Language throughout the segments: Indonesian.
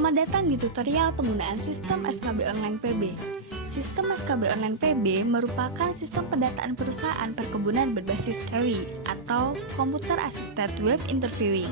Selamat datang di tutorial penggunaan sistem SKB Online PB. Sistem SKB Online PB merupakan sistem pendataan perusahaan perkebunan berbasis KW atau Computer Assisted Web Interviewing.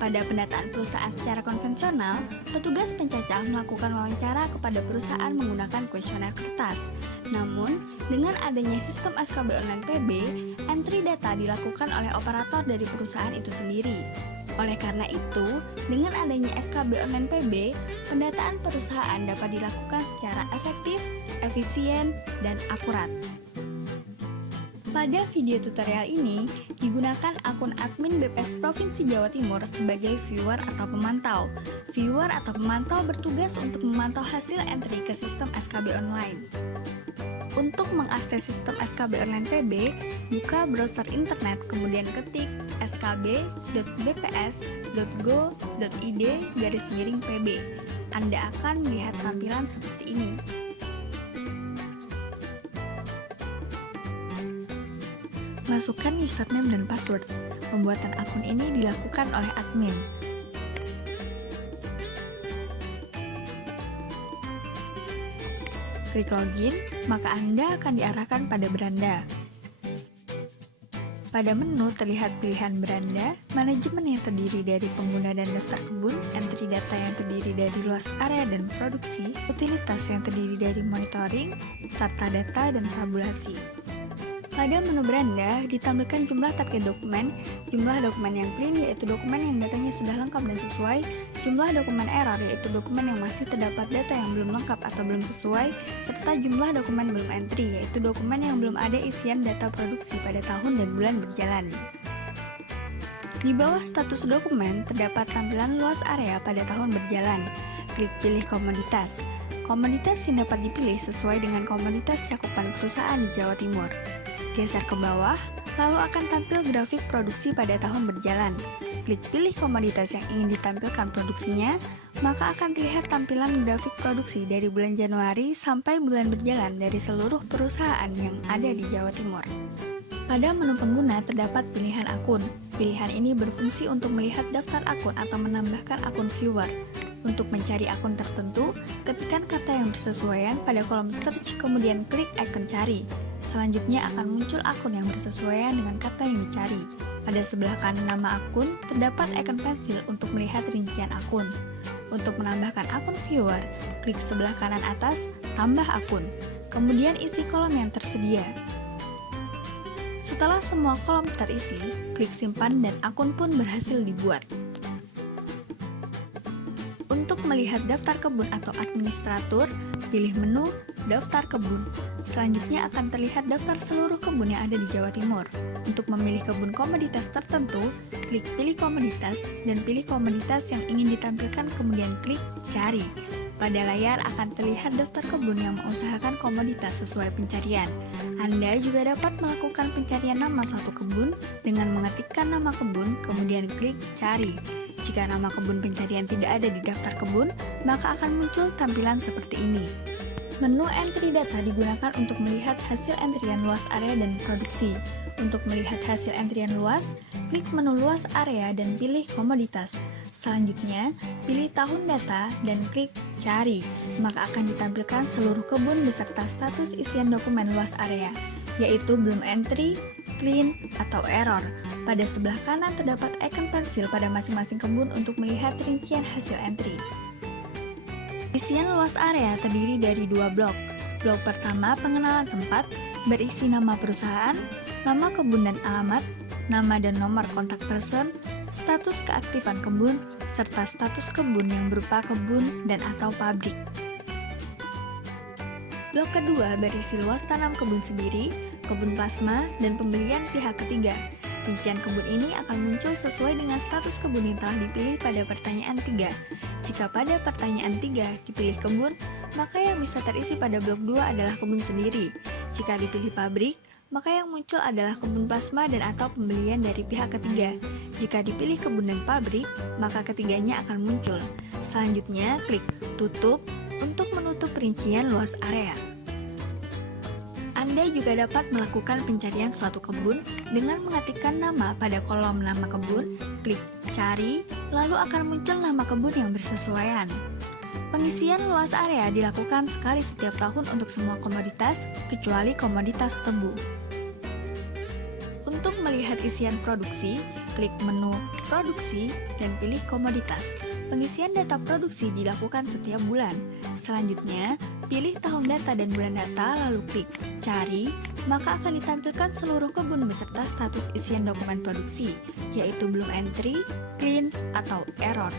Pada pendataan perusahaan secara konvensional, petugas pencacah melakukan wawancara kepada perusahaan menggunakan kuesioner kertas. Namun, dengan adanya sistem SKB Online PB, entry data dilakukan oleh operator dari perusahaan itu sendiri. Oleh karena itu, dengan adanya SKB Online PB, pendataan perusahaan dapat dilakukan secara efektif, efisien, dan akurat. Pada video tutorial ini, digunakan akun admin BPS Provinsi Jawa Timur sebagai viewer atau pemantau. Viewer atau pemantau bertugas untuk memantau hasil entry ke sistem SKB Online. Untuk mengakses sistem SKB Online PB, buka browser internet kemudian ketik skb.bps.go.id/pb. Anda akan melihat tampilan seperti ini. Masukkan username dan password. Pembuatan akun ini dilakukan oleh admin. Klik login, maka Anda akan diarahkan pada beranda. Pada menu terlihat pilihan beranda, manajemen yang terdiri dari pengguna dan daftar kebun, entry data yang terdiri dari luas area dan produksi, utilitas yang terdiri dari monitoring, serta data dan tabulasi. Pada menu beranda, ditampilkan jumlah target dokumen, jumlah dokumen yang clean yaitu dokumen yang datanya sudah lengkap dan sesuai, jumlah dokumen error yaitu dokumen yang masih terdapat data yang belum lengkap atau belum sesuai, serta jumlah dokumen belum entry yaitu dokumen yang belum ada isian data produksi pada tahun dan bulan berjalan. Di bawah status dokumen terdapat tampilan luas area pada tahun berjalan. Klik pilih komoditas. Komoditas yang dapat dipilih sesuai dengan komoditas cakupan perusahaan di Jawa Timur. Geser ke bawah, lalu akan tampil grafik produksi pada tahun berjalan. Klik pilih komoditas yang ingin ditampilkan produksinya, maka akan terlihat tampilan grafik produksi dari bulan Januari sampai bulan berjalan dari seluruh perusahaan yang ada di Jawa Timur. Pada menu pengguna terdapat pilihan akun. Pilihan ini berfungsi untuk melihat daftar akun atau menambahkan akun viewer. Untuk mencari akun tertentu, ketikkan kata yang bersesuaian pada kolom search kemudian klik icon cari. Selanjutnya akan muncul akun yang bersesuaian dengan kata yang dicari. Pada sebelah kanan nama akun, terdapat icon pensil untuk melihat rincian akun. Untuk menambahkan akun viewer, klik sebelah kanan atas, tambah akun. Kemudian isi kolom yang tersedia. Setelah semua kolom terisi, klik simpan dan akun pun berhasil dibuat. Untuk melihat daftar kebun atau administratur, pilih menu Daftar Kebun. Selanjutnya akan terlihat daftar seluruh kebun yang ada di Jawa Timur. Untuk memilih kebun komoditas tertentu, klik pilih komoditas dan pilih komoditas yang ingin ditampilkan kemudian klik cari. Pada layar akan terlihat daftar kebun yang mengusahakan komoditas sesuai pencarian. Anda juga dapat melakukan pencarian nama suatu kebun dengan mengetikkan nama kebun kemudian klik cari. Jika nama kebun pencarian tidak ada di daftar kebun, maka akan muncul tampilan seperti ini. Menu entry data digunakan untuk melihat hasil entrian luas area dan produksi. Untuk melihat hasil entrian luas, klik menu luas area dan pilih komoditas. Selanjutnya, pilih tahun data dan klik cari. Maka akan ditampilkan seluruh kebun beserta status isian dokumen luas area, yaitu belum entry, clean, atau error. Pada sebelah kanan terdapat icon pensil pada masing-masing kebun untuk melihat rincian hasil entry. Isian luas area terdiri dari dua blok. Blok pertama pengenalan tempat, berisi nama perusahaan, nama kebun dan alamat, nama dan nomor kontak person, status keaktifan kebun, serta status kebun yang berupa kebun dan atau pabrik. Blok kedua berisi luas tanam kebun sendiri, kebun plasma, dan pembelian pihak ketiga. Rincian kebun ini akan muncul sesuai dengan status kebun yang telah dipilih pada pertanyaan 3. Jika pada pertanyaan 3 dipilih kebun, maka yang bisa terisi pada blok 2 adalah kebun sendiri. Jika dipilih pabrik, maka yang muncul adalah kebun plasma dan atau pembelian dari pihak ketiga. Jika dipilih kebun dan pabrik, maka ketiganya akan muncul. Selanjutnya, klik tutup untuk menutup rincian luas area. Anda juga dapat melakukan pencarian suatu kebun dengan mengetikkan nama pada kolom nama kebun, klik cari, lalu akan muncul nama kebun yang bersesuaian. Pengisian luas area dilakukan sekali setiap tahun untuk semua komoditas, kecuali komoditas tebu. Untuk melihat isian produksi, klik menu Produksi dan pilih Komoditas. Pengisian data produksi dilakukan setiap bulan. Selanjutnya, pilih tahun data dan bulan data, lalu klik Cari, maka akan ditampilkan seluruh kebun beserta status isian dokumen produksi, yaitu belum entry, clean, atau error.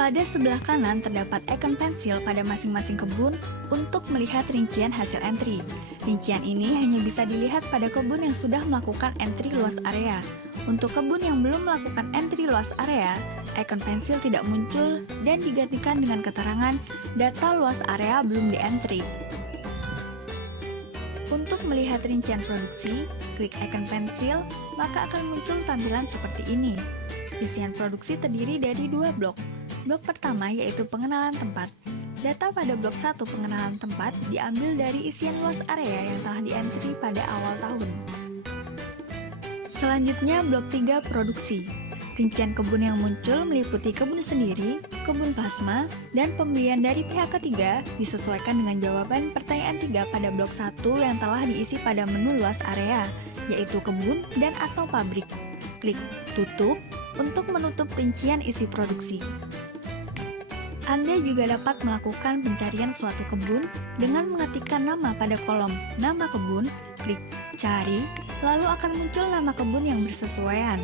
Pada sebelah kanan terdapat ikon pensil pada masing-masing kebun untuk melihat rincian hasil entry. Rincian ini hanya bisa dilihat pada kebun yang sudah melakukan entry luas area. Untuk kebun yang belum melakukan entry luas area, ikon pensil tidak muncul dan digantikan dengan keterangan data luas area belum di-entry. Untuk melihat rincian produksi, klik ikon pensil, maka akan muncul tampilan seperti ini. Isian produksi terdiri dari dua blok. Blok pertama yaitu pengenalan tempat. Data pada blok 1 pengenalan tempat diambil dari isian luas area yang telah di-entry pada awal tahun. Selanjutnya blok 3 produksi. Rincian kebun yang muncul meliputi kebun sendiri, kebun plasma, dan pembelian dari pihak ketiga disesuaikan dengan jawaban pertanyaan 3 pada blok 1 yang telah diisi pada menu luas area, yaitu kebun dan atau pabrik. Klik tutup untuk menutup rincian isi produksi. Anda juga dapat melakukan pencarian suatu kebun dengan mengetikkan nama pada kolom nama kebun, klik cari, lalu akan muncul nama kebun yang bersesuaian.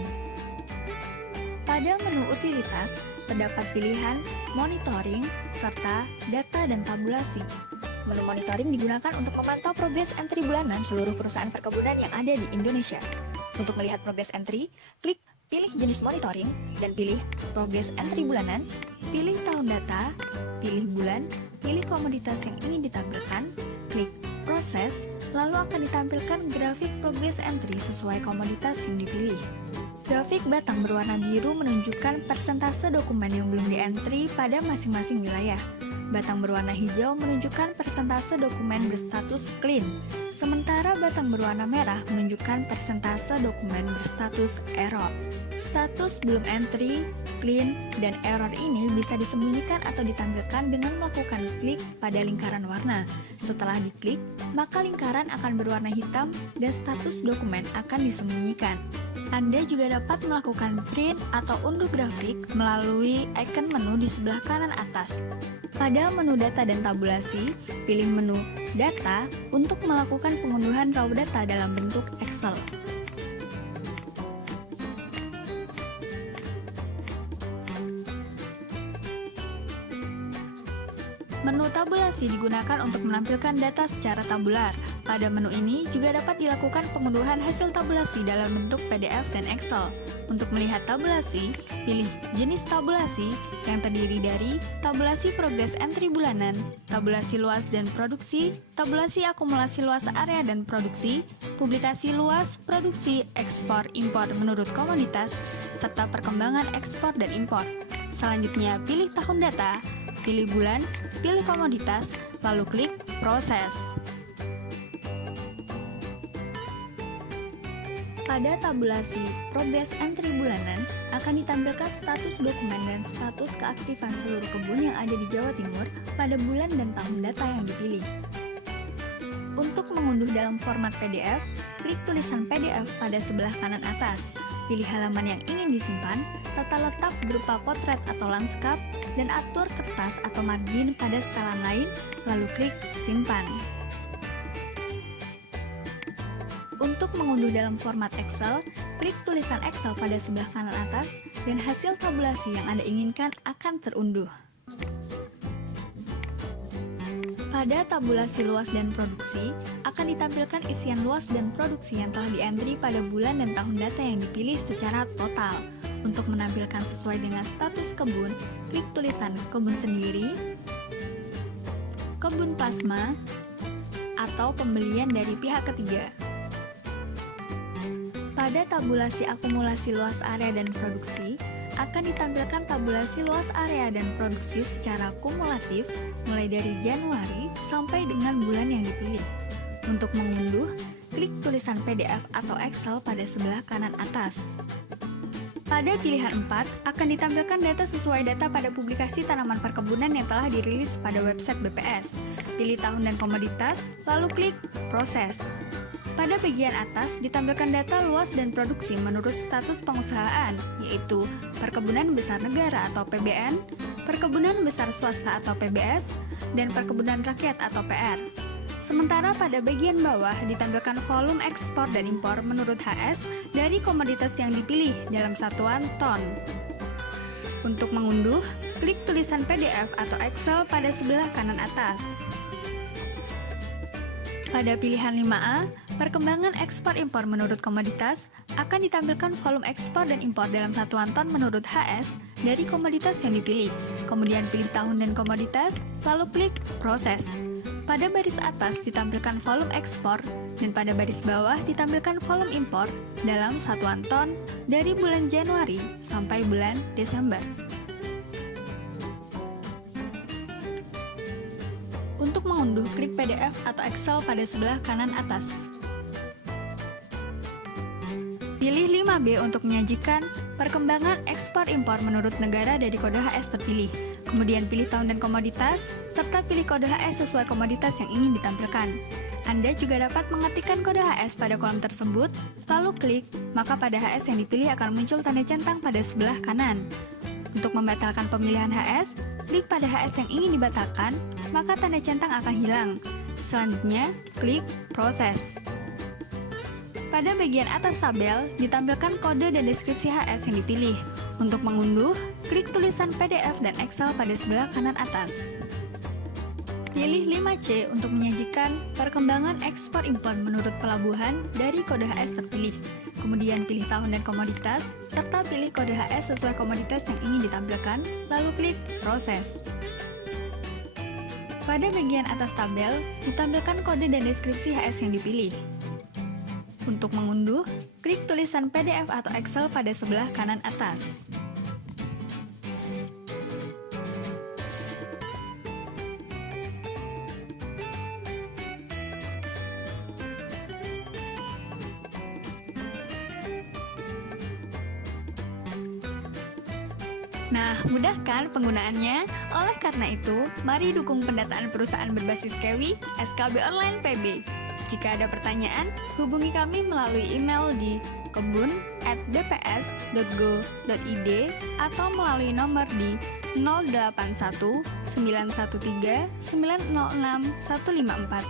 Pada menu utilitas, terdapat pilihan monitoring, serta data dan tabulasi. Menu monitoring digunakan untuk memantau progres entry bulanan seluruh perusahaan perkebunan yang ada di Indonesia. Untuk melihat progres entry, klik pilih jenis monitoring dan pilih progres entry bulanan, pilih tahun data, pilih bulan, pilih komoditas yang ingin ditampilkan, klik proses, lalu akan ditampilkan grafik progres entry sesuai komoditas yang dipilih. Grafik batang berwarna biru menunjukkan persentase dokumen yang belum di-entry pada masing-masing wilayah. Batang berwarna hijau menunjukkan persentase dokumen berstatus clean, sementara batang berwarna merah menunjukkan persentase dokumen berstatus error. Status belum entry, clean, dan error ini bisa disembunyikan atau ditampilkan dengan melakukan klik pada lingkaran warna. Setelah diklik, maka lingkaran akan berwarna hitam dan status dokumen akan disembunyikan. Anda juga dapat melakukan print atau unduh grafik melalui ikon menu di sebelah kanan atas. Pada menu data dan tabulasi, pilih menu data untuk melakukan pengunduhan raw data dalam bentuk Excel. Menu tabulasi digunakan untuk menampilkan data secara tabular. Pada menu ini juga dapat dilakukan pengunduhan hasil tabulasi dalam bentuk PDF dan Excel. Untuk melihat tabulasi, pilih jenis tabulasi yang terdiri dari tabulasi progres entry bulanan, tabulasi luas dan produksi, tabulasi akumulasi luas area dan produksi, publikasi luas, produksi, ekspor, impor menurut komoditas, serta perkembangan ekspor dan impor. Selanjutnya, pilih tahun data, pilih bulan, pilih komoditas, lalu klik proses. Pada tabulasi progres entry bulanan akan ditampilkan status dokumen dan status keaktifan seluruh kebun yang ada di Jawa Timur pada bulan dan tahun data yang dipilih. Untuk mengunduh dalam format PDF, klik tulisan PDF pada sebelah kanan atas. Pilih halaman yang ingin disimpan, tata letak berupa potret atau lanskap, dan atur kertas atau margin pada setelan lain, lalu klik simpan. Untuk mengunduh dalam format Excel, klik tulisan Excel pada sebelah kanan atas, dan hasil tabulasi yang Anda inginkan akan terunduh. Pada tabulasi luas dan produksi, akan ditampilkan isian luas dan produksi yang telah di-entry pada bulan dan tahun data yang dipilih secara total. Untuk menampilkan sesuai dengan status kebun, klik tulisan kebun sendiri, kebun plasma, atau pembelian dari pihak ketiga. Pada tabulasi akumulasi luas area dan produksi, akan ditampilkan tabulasi luas area dan produksi secara kumulatif mulai dari Januari sampai dengan bulan yang dipilih. Untuk mengunduh, klik tulisan PDF atau Excel pada sebelah kanan atas. Pada pilihan 4, akan ditampilkan data sesuai data pada publikasi tanaman perkebunan yang telah dirilis pada website BPS. Pilih tahun dan komoditas, lalu klik Proses. Pada bagian atas, ditampilkan data luas dan produksi menurut status pengusahaan, yaitu Perkebunan Besar Negara atau PBN, Perkebunan Besar Swasta atau PBS, dan Perkebunan Rakyat atau PR. Sementara pada bagian bawah ditampilkan volume ekspor dan impor menurut HS dari komoditas yang dipilih dalam satuan ton. Untuk mengunduh, klik tulisan PDF atau Excel pada sebelah kanan atas. Pada pilihan 5A, perkembangan ekspor impor menurut komoditas, akan ditampilkan volume ekspor dan impor dalam satuan ton menurut HS dari komoditas yang dipilih. Kemudian pilih tahun dan komoditas, lalu klik Proses. Pada baris atas ditampilkan volume ekspor, dan pada baris bawah ditampilkan volume impor dalam satuan ton dari bulan Januari sampai bulan Desember. Untuk mengunduh, klik PDF atau Excel pada sebelah kanan atas. Pilih 5B untuk menyajikan perkembangan ekspor impor menurut negara dari kode HS terpilih. Kemudian pilih tahun dan komoditas, serta pilih kode HS sesuai komoditas yang ingin ditampilkan. Anda juga dapat mengetikkan kode HS pada kolom tersebut, lalu klik, maka pada HS yang dipilih akan muncul tanda centang pada sebelah kanan. Untuk membatalkan pemilihan HS, klik pada HS yang ingin dibatalkan, maka tanda centang akan hilang. Selanjutnya, klik Proses. Pada bagian atas tabel, ditampilkan kode dan deskripsi HS yang dipilih. Untuk mengunduh, klik tulisan PDF dan Excel pada sebelah kanan atas. Pilih 5C untuk menyajikan perkembangan ekspor impor menurut pelabuhan dari kode HS terpilih. Kemudian pilih tahun dan komoditas, serta pilih kode HS sesuai komoditas yang ingin ditampilkan, lalu klik Proses. Pada bagian atas tabel, ditampilkan kode dan deskripsi HS yang dipilih. Untuk mengunduh, klik tulisan PDF atau Excel pada sebelah kanan atas. Nah, mudah kan penggunaannya? Oleh karena itu, mari dukung pendataan perusahaan berbasis Kewi, SKB Online PB. Jika ada pertanyaan, hubungi kami melalui email di kebun@bps.go.id atau melalui nomor di 081 913 906 154.